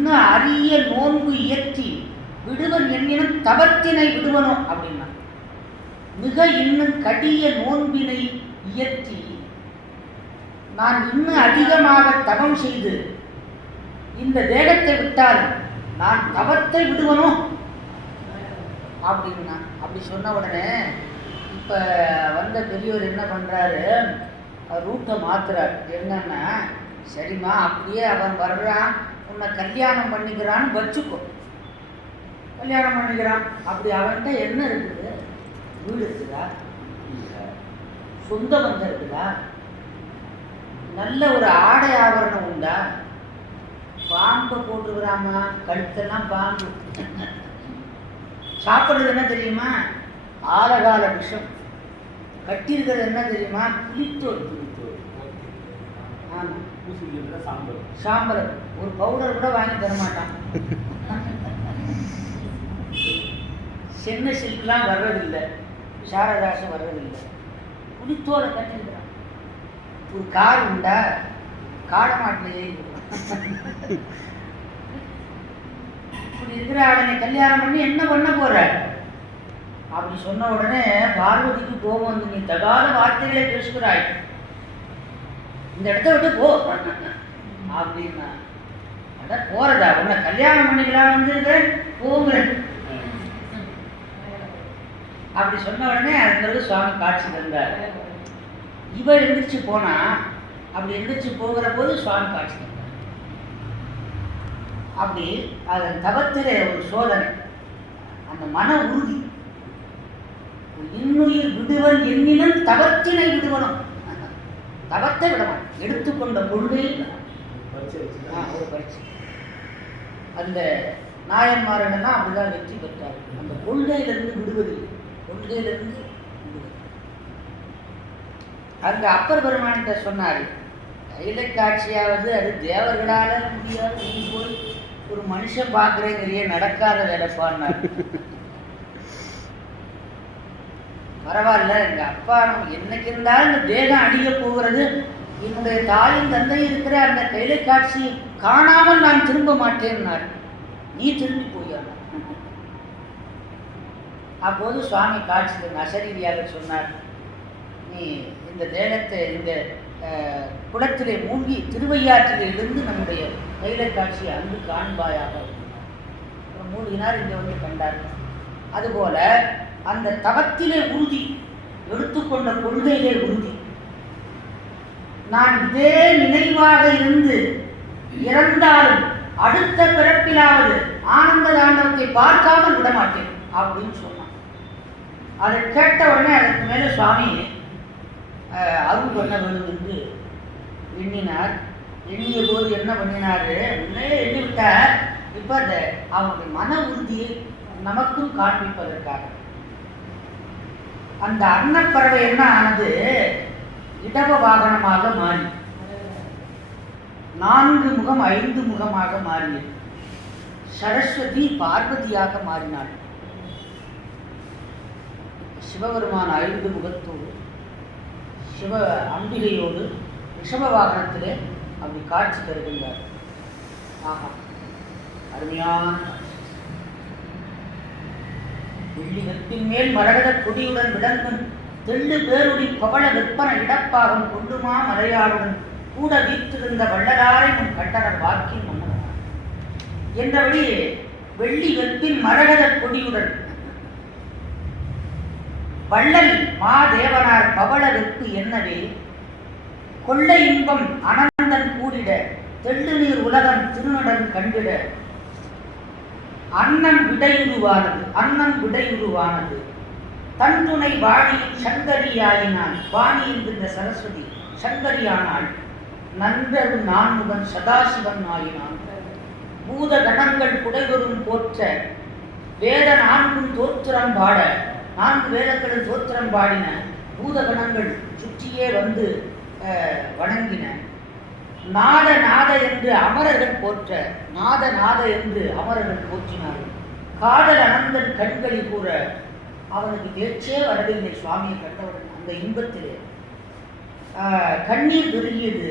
இன்னும் அரிய நோன்பு இயற்றி விடுவன் எண்ணினும் தவத்தினை விடுவனோ அப்படின்னா, மிக இன்னும் கடிய நோன்பினை இயற்றி நான் இன்னும் அதிகமாக தவம் செய்து இந்த தேகத்தை விட்டால் நான் தவத்தை விடுவனோ அப்படின்னா. அப்படி சொன்ன உடனே இப்போ வந்த பெரியவர் என்ன பண்ணுறாரு, ரூட்டை மாத்துறாரு. என்னன்னா, சரிம்மா அப்படியே அவன் வர்றான், உன்னை கல்யாணம் பண்ணிக்கிறான்னு வச்சுக்கோ. கல்யாணம் பண்ணிக்கிறான், அப்படி அவன்கிட்ட என்ன இருக்குது? வீடு இருக்குதா? சொந்த பந்தம் இருக்குதா? நல்ல ஒரு ஆடை ஆபரணம் உண்டா? பாம்பை போட்டுக்கிறாமா, கழுத்தெல்லாம் பாம்பு. சாப்பிட்றது என்ன தெரியுமா? ஆலகால விஷம். கட்டியிருக்கிறது என்ன தெரியுமா? புளித்தோல். ஆமாம், சாம்பல். ஒரு பவுடர் கூட வாங்கி தர மாட்டான். சென்ன சில்க்லாம் வர்றதில்லை, சாரதாசம் வர்றதில்லை. புளித்தோலை கட்டியிருக்கிறான். ஒரு கார் உண்டா? காட மாட்டிலேயே இப்படி இருக்கிற ஆடனை கல்யாணம் பண்ணி என்ன பண்ண போற? அப்படி சொன்ன உடனே பார்வதிக்கு கோபம் வந்து, நீ தகாத வார்த்தைகளை பேசுகிறாய், இந்த இடத்த விட்டு போ அப்படின்னா. அதான் போறதா? உன்னை கல்யாணம் பண்ணிக்கலாம் வந்துருக்கிறேன், போங்க அப்படி சொன்ன உடனே அதுங்கிறது சுவாமி காட்சி தந்தார். இவ எந்திரிச்சு போனா, அப்படி எந்திரிச்சு போகிற போது சுவாமி காட்சி தந்தார். அப்படி அதன் தவத்திலே ஒரு சோதனை, அந்த மன உறுதி. இன்னுயிர் விடுவன் எண்ணினும் தவத்தினை விடுவனும். தவத்தை விடவன் எடுத்துக்கொண்ட கொள்கை ஒரு பரிசு. அந்த நாயன்மாரெல்லாம் அப்படிதான் வெற்றி பெற்றார். அந்த கொள்கையிலிருந்து விடுவதில்லை, கொள்கையிலிருந்து விடுவது. அங்க அப்பர் பெருமான்கிட்ட சொன்னார், கைலை காட்சியாவது அது தேவர்களால முடியாது, நீ போய் ஒரு மனுஷன் பார்க்குறேங்கிறிய, நடக்காத வேலைப்பான்னார். பரவாயில்ல, எங்க அப்பா என்னைக்கு இருந்தாலும் இந்த தேகம் அடிக்க போகிறது, என்னுடைய தாயும் தந்தையும் இருக்கிற அந்த கைலை காட்சி காணாமல் நான் திரும்ப மாட்டேன்னார். நீ திரும்பி போயார். அப்போது சுவாமி காட்சி அசரீதியாக சொன்னார், நீ இந்த தேகத்தை இந்த குளத்திலே மூழ்கி திருவையாற்றிலே இருந்து நம்முடைய கைலை காட்சியை அங்கு காண்பாயாக மூழ்கினார். இங்கே வந்து கண்டார். அதுபோல அந்த தவத்திலே உறுதி, எடுத்துக்கொண்ட கொள்கையிலே உறுதி. நான் இதே நினைவாக இருந்து இறந்தாலும் அடுத்த பிறப்பிலாவது ஆனந்த தாண்டவத்தை பார்க்காமல் விடமாட்டேன் அப்படின்னு சொன்னான். அதை கேட்ட உடனே அதற்கு மேலே சுவாமி அருள் பண்ண வேண்டும் என்று எண்ணினார். எண்ணிய போது என்ன பண்ணினாரு, உண்மையே எண்ணிவிட்டார். இப்போ அந்த அவனுடைய மன உறுதியை நமக்கும் காண்பிப்பதற்காக அந்த அன்னப்பறவை என்ன ஆனது, இடப வாகனமாக மாறி 4 முகம் 5 முகமாக மாறியது. சரஸ்வதி பார்வதியாக மாறினாள். சிவபெருமான் 5 முகத்தோடு சிவ அம்பிகையோடு ரிஷப வாகனத்திலே அப்படி காட்சி தருகின்றார். ஆஹா, அருமையான வெள்ளி வெற்பின் மேல் மரகத கொடியுடன் விளங்கும் தெள்ளு பேருடி பவள வெப்பன இடப்பாகம் கொண்டுமா மலையாளுடன் கூட வீற்றிருந்த வள்ளலாரை முன் கட்டணர் வாக்கின் மன்னன் என்றபடி வெள்ளி வெற்பின் மரகத கொடியுடன் வள்ளல் மாதேவனார் பவள வெப்பு என்னவே கொள்ளை இன்பம் அனந்தன் கூடிட தெள்ளு நீர் உலகம் திருநடன் கண்டிட அண்ணன் விடையுருவானது தன் துணை வாணியும் சங்கரியாயினான். வாணி என்கின்ற சரஸ்வதி சங்கரியானாள். நன்றரு நான்முகன் சதாசிவன் ஆயினான். பூத கணங்கள் புடைவரும் போற்ற வேத 4 தோத்திரம் பாட, 4 வேதங்களின் தோத்திரம் பாடின பூதகணங்கள் சுற்றியே வந்து வணங்கின. நாத நாத என்று அமரர்கள் போற்ற, நாத நாத என்று அமரர்கள் போற்றினார்கள். காதல் அனந்தன் கண்களில் கூற அவனுக்கு பேச்சே வரவில்லை. சுவாமியை கண்டவுடன் அந்த இன்பத்திலே கண்ணீர் விருகியது.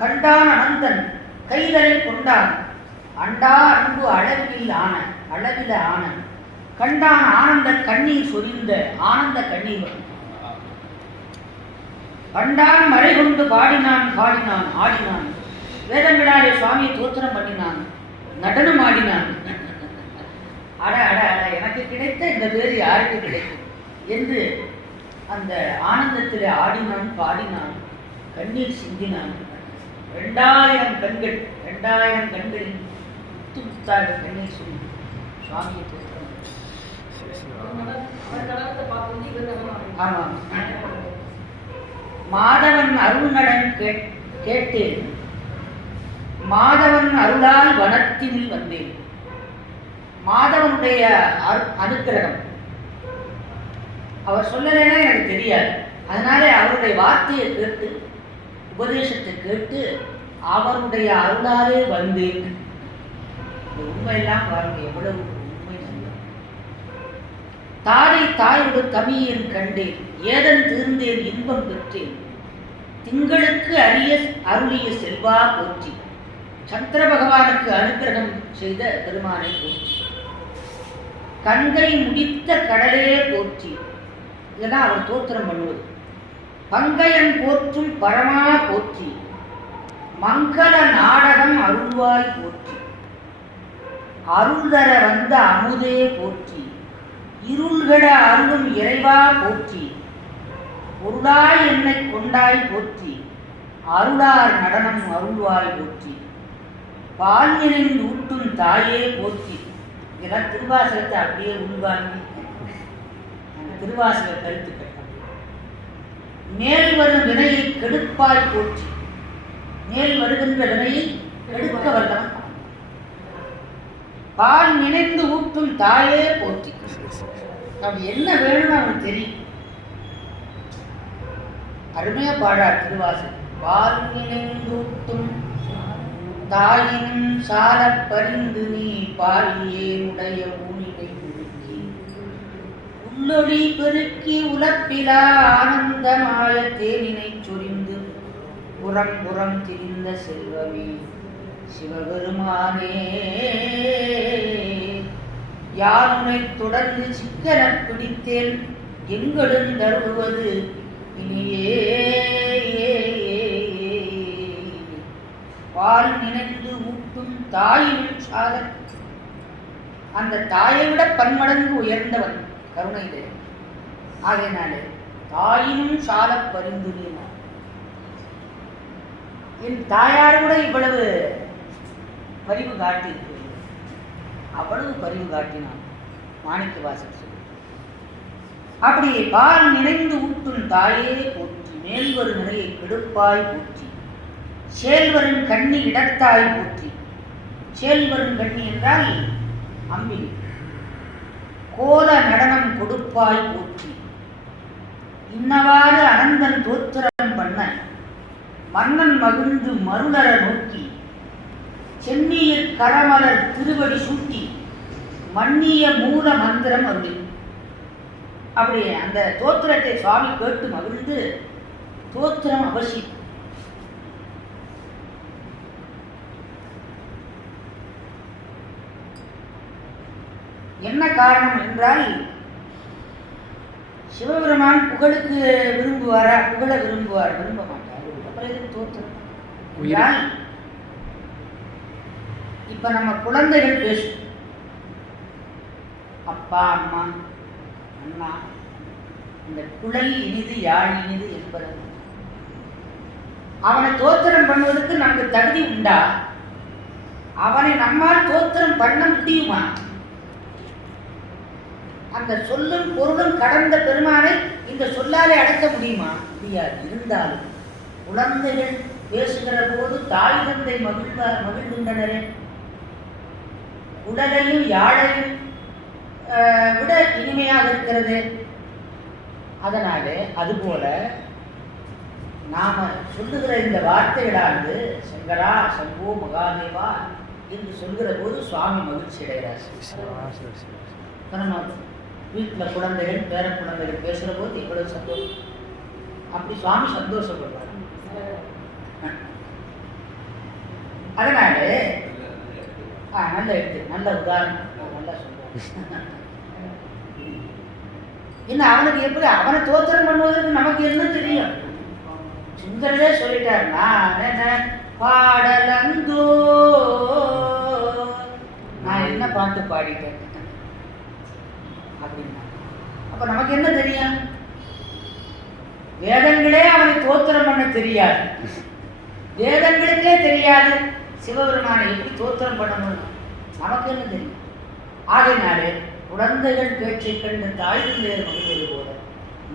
கண்டான் அனந்தன் கைதலை கொண்டான். அண்டா அன்பு அளவில் ஆன கண்டான் ஆனந்த கண்ணீர் சொரிந்த ஆனந்த கண்ணீர் கண்டான் மறை கொண்டு பாடினான் ஆடினான் வேதங்களாலே சுவாமியை தோத்திரம் பண்ணினான் நடனம் ஆடினான். அட அட அட எனக்கு கிடைத்த இந்த பேர் யாருக்கு கிடைக்கும் என்று அந்த ஆனந்தத்தில் ஆடினான் பாடினான் கண்ணீர் சிந்தினான். 2000 கண்களில் முத்தாக கண்ணீர் சொல்லி சுவாமியை தோத்திரம். ஆமாம். மாதவன் அருள்நடன் கேட்டேன், மாதவன் அருளால் வனத்தினில் வந்தேன். மாதவனுடைய அனுக்கிரகம் அவர் சொல்லலைன்னா எனக்கு தெரியாது. அதனால அவருடைய வார்த்தையை கேட்டு உபதேசத்தை கேட்டு அவருடைய அருளாலே வந்தேன். உண்மையெல்லாம் பாருங்க, எவ்வளவு உண்மை. தாரை தாயோடு தமியன் கண்டேன், ஏதன் தீர்ந்தேன் இன்பம் பெற்றேன். திங்களுக்கு அருளிய செல்வா போற்றி, சந்திர பகவானுக்கு அனுக்கிரகம் செய்த பெருமானை போற்றி. கங்கை முடித்த கடலே போற்றி, இதெல்லாம் அவர் தோத்திரம் பண்ணுவது. பங்கையன் போற்றும் பரமா போற்றி, மங்கள நாடகம் அருள்வாய் போற்றி. அருள்தர வந்த அமுதே போற்றி, இருள்கட அருளும் இறைவா போற்றி. பொருளாய் என்னை கொண்டாய் போற்றி, அருளார் நடனம் அருள்வாய் போற்றி. பால் நிறைந்து ஊட்டும் தாயே போற்றி. இதெல்லாம் திருவாசகத்தை அப்படியே உள்வாங்கி திருவாசக கருத்துக்கள். மேல் வரும் வினையை கெடுப்பாய் போற்றி, மேல் வருகின்ற வினையை கெடுக்க வல்லவன். பால் நினைந்து ஊட்டும் தாயே போற்றி. நம்ம என்ன வேணும்னு அவனுக்கு தெரியும். அருமையா பாடார் திருவாசகம். பால் நினைந்தூட்டும் தாயின் சால பறிந்து நீ பாலியே உடைய ஊனிலை பெருக்கி உள்ளொடி பெருக்கி உலப்பிலா ஆனந்தமாய தேனினை சொரிந்து புறம் புறம் திரிந்த செல்வமே சிவபெருமானே. யாருனை தொடர்ந்து சிக்கன பிடித்தேன் எங்கெழுந்தருள்வது இனியே. பால் நினைந்து ஊட்டும் தாயின் சால, அந்த தாயை விட பன்மடங்கு உயர்ந்தவன் கருணையிலே. ஆகையினாலே தாயினும் சால பரிந்துரையினார். என் தாயார் கூட இவ்வளவு பரிவு காட்டியிருக்கிறது, அவ்வளவு பரிவு காட்டினான் மாணிக்க வாசகர். அப்படி பால் நினைந்து ஊட்டும் தாயே போற்றி, மேல்வரு நிறையை கெடுப்பாய் போற்றி. சேல்வரின் கண்ணி இடத்தாய் போற்றி. சேல்வரின் கண்ணி என்றால் அம்பிகை. கோல நடனம் கொடுப்பாய் போற்றி. இன்னவாறு அனந்தன் தோத்திரம் பண்ண மன்னன் மகிழ்ந்து மருளர நோக்கி சென்னிய கரமலர் திருவடி சூட்டி மன்னிய மூல மந்திரம் அருளி. அப்படி அந்த தோத்திரத்தை சுவாமி கேட்டு மகிழ்ந்து தோத்திரம் அவசியம். என்ன காரணம் என்றால், சிவபெருமான் புகழுக்கு விரும்புவாரா? புகழ விரும்புவார்? விரும்ப மாட்டார். அப்புறம் எதுக்கு தோத்திரம் என்றால், இப்ப நம்ம குழந்தைகள் பேசும், அப்பா அம்மா அண்ணா, இந்த குழல் இனிது யாழ் இனிது என்பது. அவனை தோத்திரம் பண்ணுவதற்கு நமக்கு தகுதி உண்டா? அவனை நம்மால் தோத்திரம் பண்ண முடியுமா? அந்த சொல்லும் பொருளும் கடந்த பெருமானை இந்த சொல்லாலே அடக்க முடியுமா? முடியாது. இருந்தாலும் குழந்தைகள் பேசுகிற போது தாய் தந்தை மகிழ்கின்றனரே. உடலையும் யாழையும் விட இனிமையாக இருக்கிறது. அதனாலே அதுபோல நாம சொல்லுகிற இந்த வார்த்தைகளானது சங்கரா சம்போ மகாதேவா என்று சொல்கிற போது சுவாமி மகிழ்ச்சி அடைகிறார். வீட்டில் குழந்தைகள் பேர குழந்தைகள் பேசுகிற போது எவ்வளவு சந்தோஷம். அப்படி சுவாமி சந்தோஷப்படுவார். அதனால நல்ல எடுத்து, நல்ல உதாரணம், நல்லா சொல்றாங்க. இன்னும் அவனுக்கு எப்படி அவனை தோத்திரம் பண்ணுவதற்கு நமக்கு என்ன தெரியும்? சுந்தரரே சொல்லிட்டார், நான் என்ன பாடலந்தோ, நான் என்ன பாட்டு பாடிட்டேன் அப்படின்னா. அப்ப நமக்கு என்ன தெரியும்? வேதங்களே அவனை தோத்திரம் பண்ண தெரியாது, வேதங்களுக்கே தெரியாது சிவபெருமானை எப்படி தோத்திரம் பண்ணணும், நமக்கு என்ன தெரியும்? ஆகையினாலே குழந்தைகள் பேச்சை கண்டு தாய் தந்தையர் மகிழ்வது போல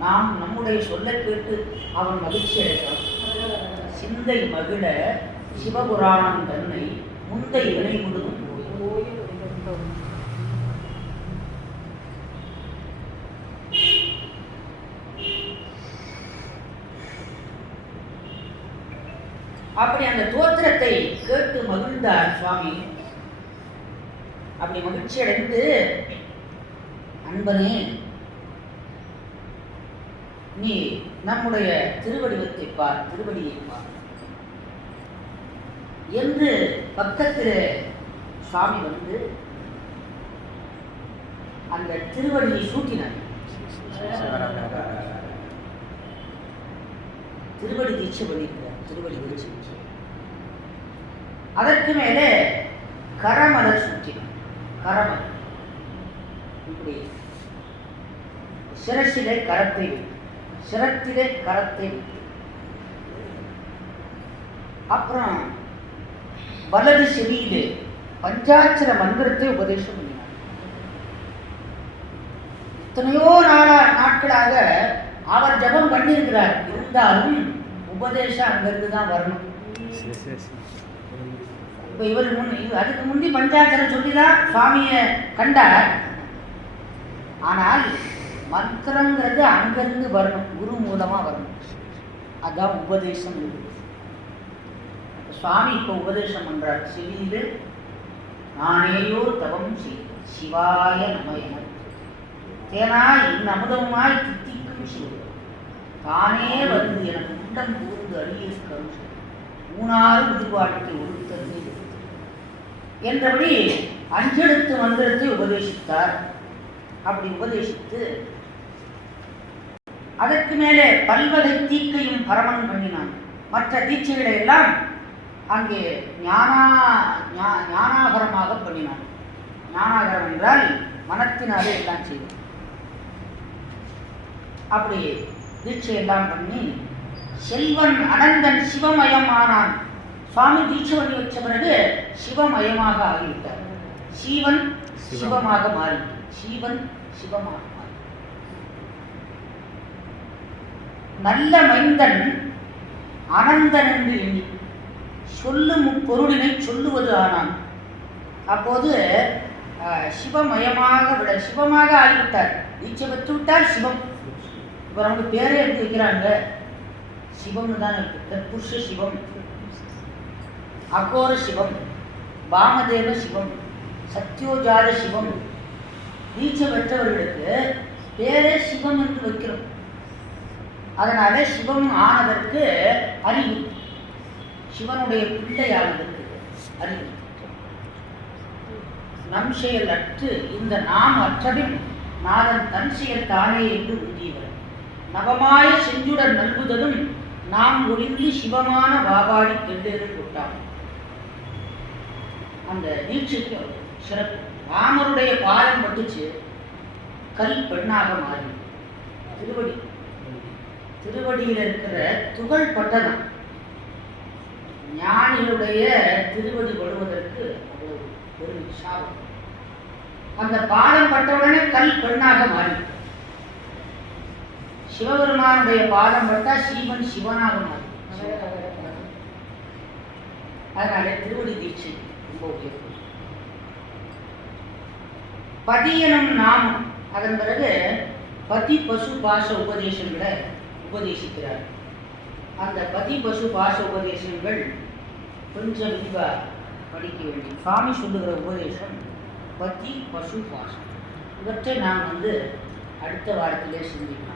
நாம் நம்முடைய சொல்ல கேட்டு அவன் மகிழ்ச்சி அடைகிறான். சிந்தை மகிழ சிவபுராணம் தன்னை முந்தை வினை முழுதும் அப்படி அந்த தோத்திரத்தை கேட்டு மகிழ்ந்தார் சுவாமி. அப்படி மகிழ்ச்சி அடைந்து, அன்பனே நீ நம்முடைய திருவடிவத்தை பார், திருவடியை பார் என்று பக்கத்தில் சுவாமி வந்து அந்த திருவடியை சூட்டினார். திருவடி தீட்சை பண்ணியிருக்கிறார், திருவடி தீட்சை. அதற்கு மேலே கரமலர் சூட்டினார். கரமலர் இப்படி சிரசிலே கரத்தை வைத்து, சிரத்திலே கரத்தை வைத்து, அப்புறம் வலது செவியிலே பஞ்சாட்சர மந்திரத்தை உபதேசம் பண்ணினார். எத்தனையோ நாட்களாக அவர் ஜபம் பண்ணியிருக்கிறார், இருந்தாலும் உபதேசம் அங்கிருந்து தான் வரணும். இப்போ இவர் அதுக்கு முந்தி பஞ்சாட்சரம் சொல்லிதான் சுவாமியை கண்டார். ஆனால் மந்திரங்கிறது அங்கிருந்து வரணும், குரு மூலமா வரணும். அதான் உபதேசம். சுவாமி இப்போ உபதேசம் பண்றார். செவியிலே நானேயோ தவம் செய்து சிவாய நம என தேனாய் அமுதமாய் தித்திக்கும் சிவம் தானே வந்து எனக்கு உண்டம் கூர்ந்து அழிய கருசு ஊனாறு உயிர்வாழ்க்கை ஒழுத்தது என்றபடி அஞ்செழுத்து மந்திரத்தை உபதேசித்தார். அப்படி உபதேசித்து அதற்கு மேலே பல்வகை தீக்கையும் பரமன் பண்ணினான். மற்ற தீட்சைகளை எல்லாம் அங்கே ஞானாகரமாக பண்ணினான். ஞானாகரம் என்றால் மனத்தினாலே எல்லாம் செய்யும். அப்படி தீட்சை எல்லாம் பண்ணி செல்வன் அனந்தன் சிவமயம் ஆனான். சுவாமி தீட்சை பண்ணி வச்ச பிறகு சிவமயமாக ஆகிவிட்டார். சீவன் சிவமாக மாறி, சீவன் சிவமாக மாறி நல்ல மைந்தன் அனந்தன் என்று எண்ணி சொல்லும் பொருளினை சொல்லுவது ஆனான். அப்போது சிவமாக ஆகிவிட்டார். தீட்சை பெற்று விட்டார் சிவம். இப்போ நமக்கு பேரே எடுத்து வைக்கிறாங்க, சிவம்னு தான் இருக்கு. தற்புருஷ சிவம், அகோர சிவம், வாமதேவ சிவம், சத்யோஜாத சிவம். தீட்சை பெற்றவர்களுக்கு பேரே சிவம் என்று வைக்கிறோம். அதனால சிவம் ஆனதற்கு அறிவு, சிவனுடைய பிள்ளையானதற்கு அறிவு. நம் செயல் அற்று இந்த நாம் அற்றபின் நாதன் தன் செயல் தானே என்று உந்தியவர் நவமாய செஞ்சுடன் நல்குதலும் நாம் ஒளிந்து சிவமான வாபாடி கெண்டேறு கொட்டான். அந்த நீட்சிக்கு சிறப்பு. ராமருடைய பாதம் பட்டுச்சு, கல் பெண்ணாக மாறி திருவடியில் இருக்கிற துகள் பட்டனம் ஞானியுடைய திருவடி படுவதற்கு அவ்வளவு ஒரு சாபம். அந்த பாதம் பட்டவுடனே கல் பெண்ணாக மாறி, சிவபெருமானுடைய பாதம் பட்டா சீவன் சிவனாக மாறி. அதனால திருவடி தீட்சை ரொம்ப உயர்வு. பதி எனும் நாமம். அதன் பிறகு பதி பசு பாச உபதேசங்களை உபதேசிக்கிறார். அந்த பதி பசு பாச உபதேசங்கள் கொஞ்சம் விரிவாக படிக்க வேண்டும். சுவாமி சொல்லுகிற உபதேசம் பதி பசு பாசம். இவற்றை நாம் அடுத்த வாரத்திலே சிந்திக்கலாம்.